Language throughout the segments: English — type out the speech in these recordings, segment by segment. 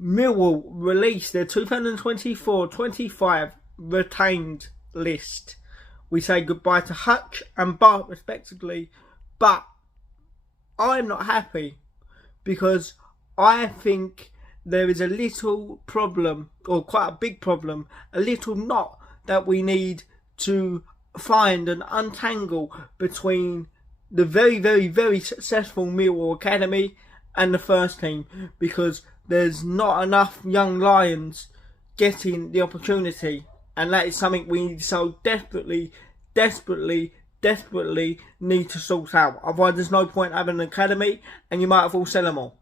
Millwall released their 2024-25 retained list. We say goodbye to Hutch and Bart respectively, but I'm not happy because I think there is a little problem, or quite a big problem, a little knot that we need to find and untangle between the very, very, very successful Millwall Academy and the first team, because there's not enough young lions getting the opportunity, and that is something we so desperately need to sort out. Otherwise there's no point having an academy and you might as well sell them all.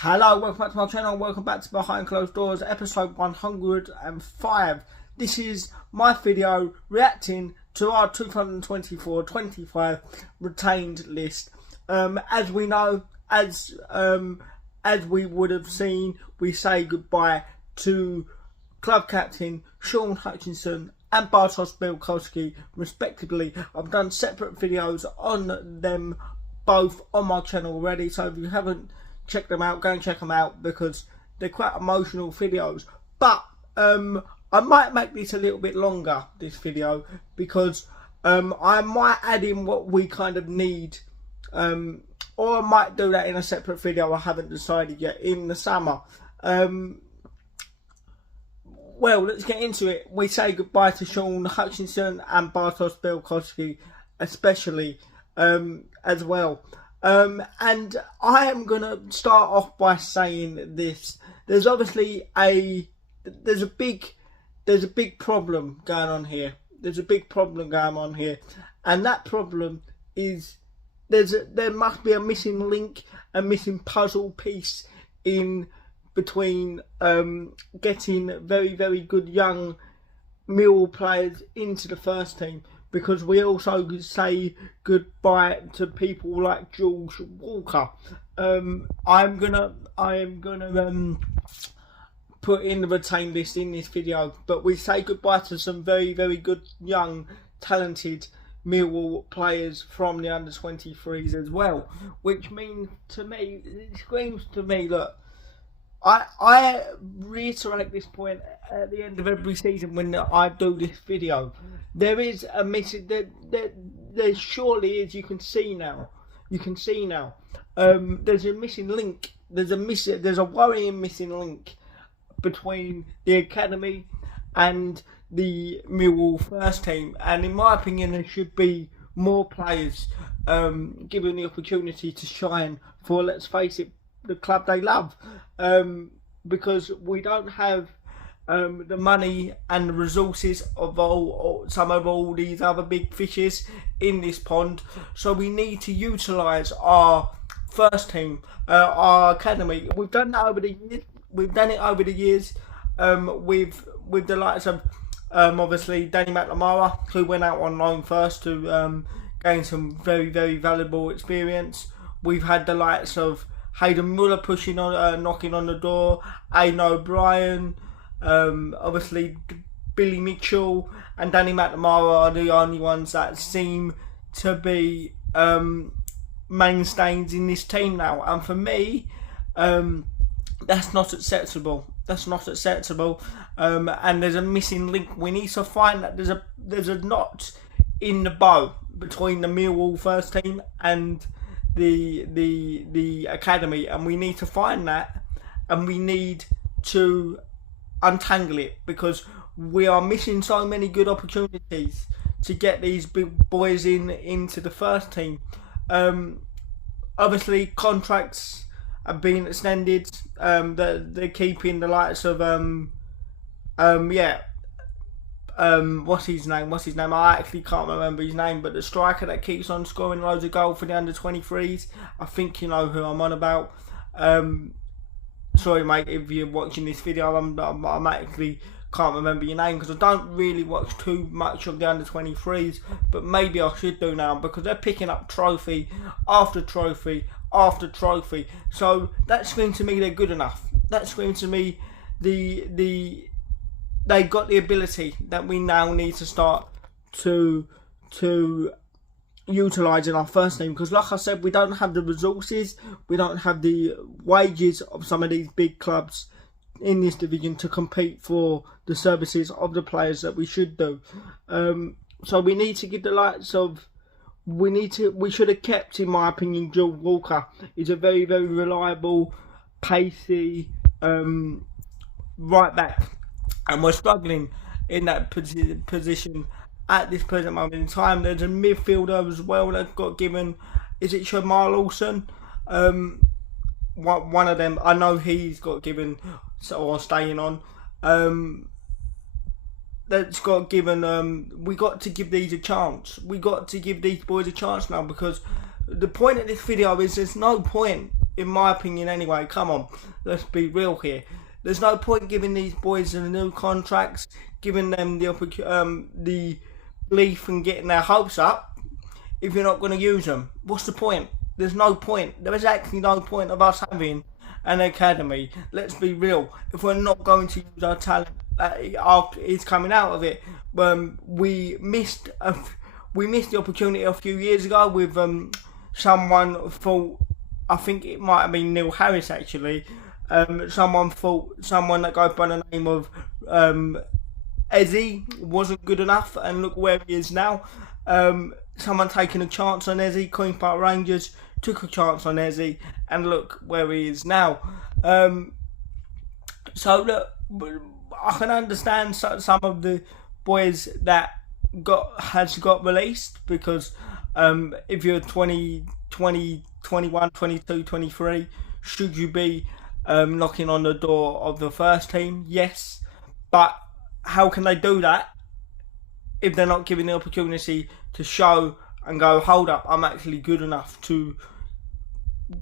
Hello, welcome back to my channel, welcome back to Behind Closed Doors, episode 105. This is my video reacting to our 2024-25 retained list. As we know, as we would have seen, we say goodbye to club captain Sean Hutchinson and Bartosz Białkowski respectively. I've done separate videos on them both on my channel already, so if you haven't check them out, go and check them out because they're quite emotional videos. But I might make this a little bit longer, this video, because I might add in what we kind of need, or I might do that in a separate video. I haven't decided yet, in the summer. Well, let's get into it. We say goodbye to Sean Hutchinson and Bartosz Białkowski especially, as well. And I am gonna start off by saying this: there's obviously there's a big problem going on here. There's a big problem going on here, and that problem is there must be a missing link, a missing puzzle piece in between getting very, very good young Millwall players into the first team. Because we also say goodbye to people like George Walker. I am gonna put in the retained list in this video, but we say goodbye to some very, very good young, talented Millwall players from the under-23s as well. Which means to me, it screams to me, look, I reiterate this point at the end of every season when I do this video. There is a missing. There surely is. You can see now. There's a missing link. There's a worrying missing link between the academy and the Millwall first team. And in my opinion, there should be more players given the opportunity to shine for, let's face it, the club they love, because we don't have the money and the resources of some of all these other big fishes in this pond. So we need to utilise our first team, our academy. We've done that over the years. With the likes of obviously Danny McNamara, who went out on loan first to gain some very, very valuable experience. We've had the likes of Hayden Muller pushing on, knocking on the door. Aidan O'Brien, obviously Billy Mitchell and Danny McNamara are the only ones that seem to be mainstays in this team now. And for me, that's not acceptable. And there's a missing link. We need to find that there's a knot in the bow between the Millwall first team and the academy, and we need to find that, and we need to untangle it, because we are missing so many good opportunities to get these big boys into the first team. Obviously contracts have been extended. They're keeping the likes of what's his name? I actually can't remember his name, but the striker that keeps on scoring loads of goals for the under-23s. I think you know who I'm on about. Sorry, mate, if you're watching this video, I'm actually can't remember your name because I don't really watch too much of the under-23s, but maybe I should do now because they're picking up trophy after trophy after trophy. So that screams to me they're good enough. That screams to me they got the ability that we now need to start to utilise in our first team, because like I said, we don't have the resources, we don't have the wages of some of these big clubs in this division to compete for the services of the players that we should do. So we need to give the likes of we should have kept, in my opinion, Joe Walker. He's a very, very reliable, pacey right back, and we're struggling in that position at this present moment in time. There's a midfielder as well that got given, is it Shamar Lawson? One of them, I know he's got given or staying on. That's got given. We got to give these a chance. We got to give these boys a chance now, because the point of this video is there's no point, in my opinion anyway. Come on, let's be real here. There's no point giving these boys the new contracts, giving them the belief and getting their hopes up if you're not going to use them. What's the point? There's no point. There is actually no point of us having an academy. Let's be real. If we're not going to use our talent is coming out of it. We missed the opportunity a few years ago with someone thought, I think it might have been Neil Harris actually. Someone that goes by the name of Ezzy wasn't good enough, and look where he is now. Someone taking a chance on Ezzy, Queen's Park Rangers took a chance on Ezzy, and look where he is now. So look, I can understand some of the boys that has got released, because if you're 20, 21, 22, 23, should you be knocking on the door of the first team? Yes, but how can they do that if they're not given the opportunity to show and go, hold up, I'm actually good enough to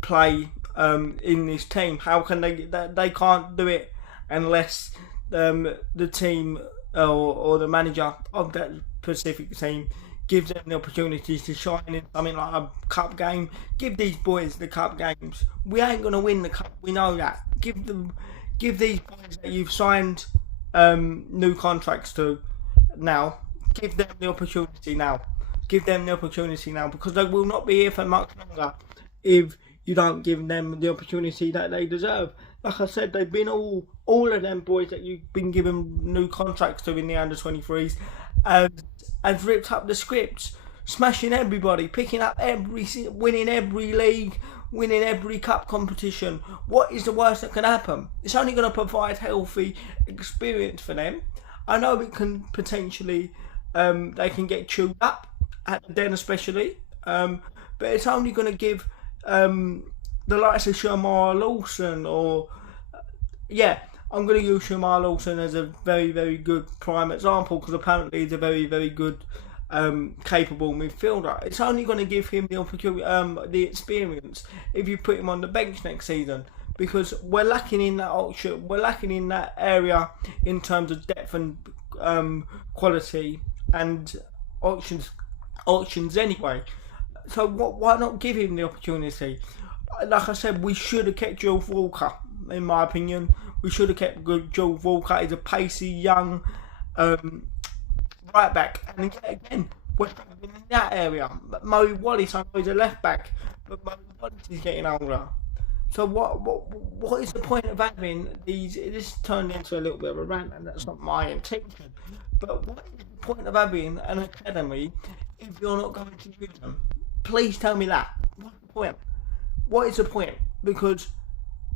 play in this team? How can they can't do it unless the team or the manager of that specific team gives them the opportunities to shine in something like a cup game. Give these boys the cup games. We ain't gonna win the cup, we know that. Give these boys that you've signed new contracts to now, give them the opportunity now. Give them the opportunity now, because they will not be here for much longer if you don't give them the opportunity that they deserve. Like I said, they've been all of them boys that you've been given new contracts to in the under-23s have ripped up the scripts, smashing everybody, picking up winning every league, winning every cup competition. What is the worst that can happen? It's only going to provide healthy experience for them. I know it can potentially, they can get chewed up at the den especially, but it's only going to give the likes of Shamar Lawson, or I'm going to use Shamar Lawson as a very, very good prime example, because apparently he's a very, very good capable midfielder. It's only going to give him the opportunity, the experience, if you put him on the bench next season, because we're lacking in that option. We're lacking in that area in terms of depth and quality and options anyway. So why not give him the opportunity? Like I said, we should have kept Joe Walker, in my opinion. We should have kept good Joe Walker. He's a pacey, young right back. And again, we're in that area. Mo Wallace, I know he's a left back, but Mo Wallace is getting older. So what is the point of having these? This turned into a little bit of a rant, and that's not my intention. But what is the point of having an academy if you're not going to use them? Please tell me that. What's the point? What is the point? Because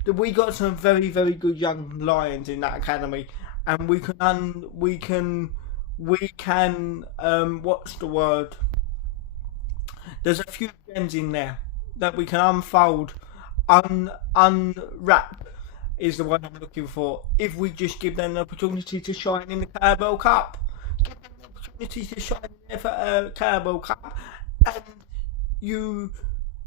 we got some very, very good young lions in that academy, and we can what's the word? There's a few gems in there that we can unfold, unwrap is the word I'm looking for. If we just give them the opportunity to shine in the Carabao Cup, give them the opportunity to shine in the Carabao Cup, and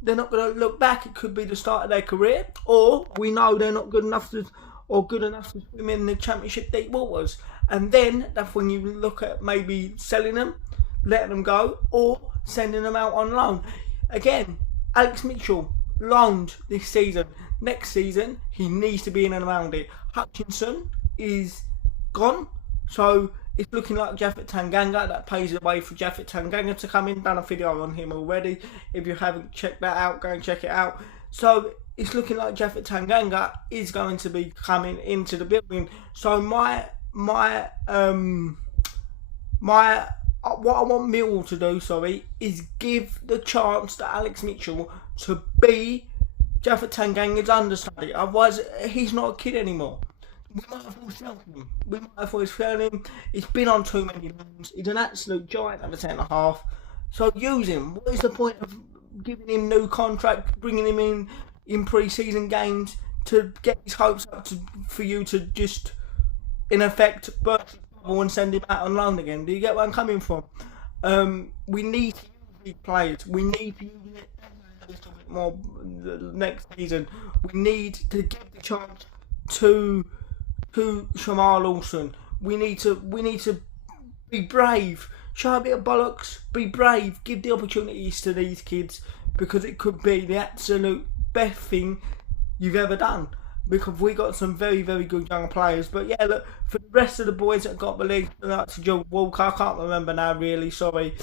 they're not going to look back. It could be the start of their career, or we know they're not good enough to, or good enough to swim in the Championship deep waters. And then that's when you look at maybe selling them, letting them go, or sending them out on loan. Again, Alex Mitchell loaned this season. Next season, he needs to be in and around it. Hutchinson is gone, so it's looking like Japhet Tanganga. That paves the way for Japhet Tanganga to come in. Done a video on him already. If you haven't checked that out, go and check it out. So it's looking like Japhet Tanganga is going to be coming into the building. So what I want Millwall to do, is give the chance to Alex Mitchell to be Japhet Tanganga's understudy. Otherwise, he's not a kid anymore. We might have all sell him. We might have all sell him. He's been on too many loans. He's an absolute giant at the 10.5. So use him. What is the point of giving him new contract, bringing him in pre-season games to get his hopes up for you to just, in effect, burst the bubble and send him out on loan again? Do you get where I'm coming from? We need to use these players. We need to use it a little bit more next season. We need to give the chance to Shamar Lawson. We need to be brave. Show a bit of bollocks. Be brave. Give the opportunities to these kids, because it could be the absolute best thing you've ever done. Because we got some very, very good young players. But yeah, look, for the rest of the boys that got the league, like to Joe Walker, I can't remember now, really, sorry,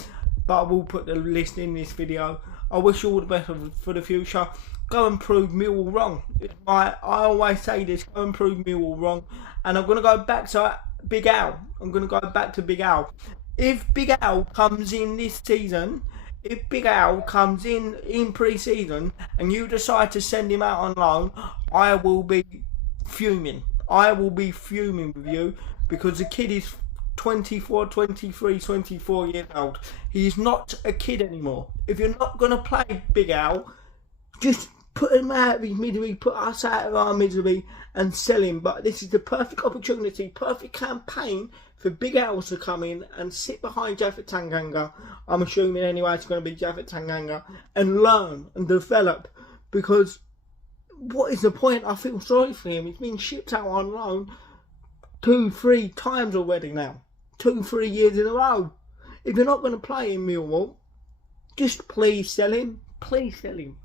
but I will put the list in this video. I wish you all the best for the future. Go and prove Millwall wrong. I always say this, go and prove Millwall wrong. And I'm going to go back to Big Al. If Big Al comes in this season, if Big Al comes in pre-season and you decide to send him out on loan, I will be fuming. I will be fuming with you, because the kid is 24, 23, 24 years old. He's not a kid anymore. If you're not going to play Big Al, just put him out of his misery, put us out of our misery and sell him. But this is the perfect opportunity, perfect campaign for Big Al to come in and sit behind Japhet Tanganga. I'm assuming anyway it's going to be Japhet Tanganga, and learn and develop, because what is the point? I feel sorry for him. He's been shipped out on loan 2-3 times already now. 2-3 years in a row. If you're not going to play in Millwall, just please sell him. Please sell him.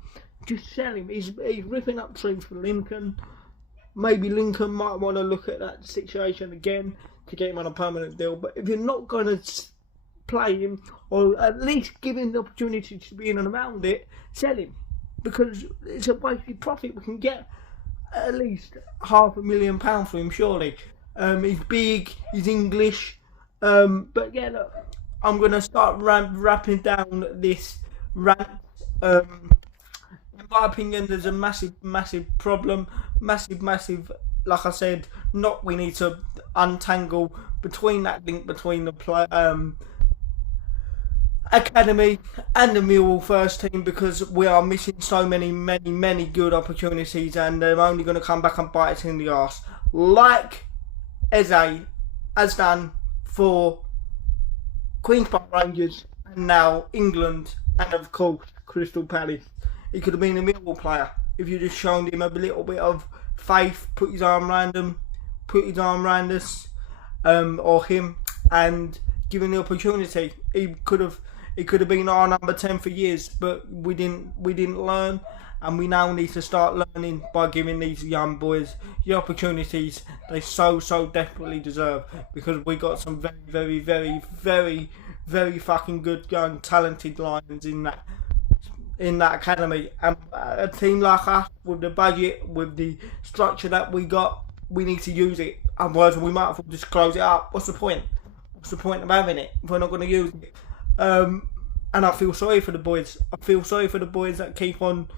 Just sell him. He's ripping up trees for Lincoln. Maybe Lincoln might want to look at that situation again to get him on a permanent deal. But if you're not going to play him, or at least give him the opportunity to be in and around it, sell him. Because it's a wasted profit. We can get at least £500,000 for him, surely. He's big, he's English. But yeah, look, I'm going to start wrapping down this rant. In my opinion, there's a massive problem. Massive, like I said, we need to untangle between that link between the academy and the Millwall first team, because we are missing so many good opportunities, and they're only going to come back and bite us in the arse, like Eze has done for Queen's Park Rangers, and now England, and of course Crystal Palace. He could have been a Millwall player if you just shown him a little bit of faith, put his arm around us, or him, and give him the opportunity. He could have been our number 10 for years, but we didn't learn, and we now need to start learning by giving these young boys the opportunities they so desperately deserve, because we got some very fucking good young talented lions in that academy. And a team like us, with the budget, with the structure that we got, we need to use it. Otherwise we might as well just close it up. What's the point of having it if we're not going to use it? And I feel sorry for the boys. That keep on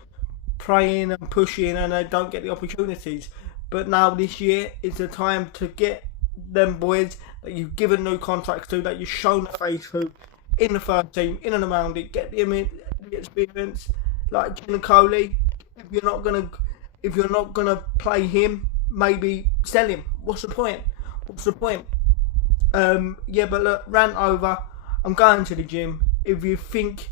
praying and pushing and they don't get the opportunities. But now this year is the time to get them boys that you've given new contracts to, that you've shown the face to, in the first team, in and around it. Get the experience, like Giannicoli. If you're not gonna play him, maybe sell him. What's the point? Yeah, but look, rant over. I'm going to the gym. If you think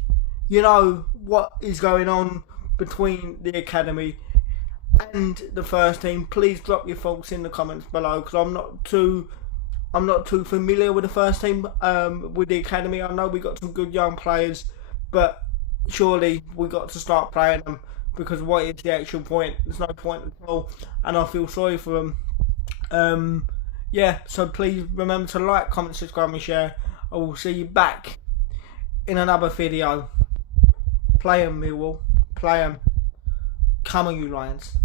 you know what is going on between the academy and the first team, please drop your thoughts in the comments below, because I'm not too familiar with the first team, with the academy. I know we got some good young players, but surely we got to start playing them, because what is the actual point? There's no point at all, and I feel sorry for them. Yeah, so please remember to like, comment, subscribe and share. I will see you back in another video. Play 'em, Millwall. Play 'em. Come on, you Lions.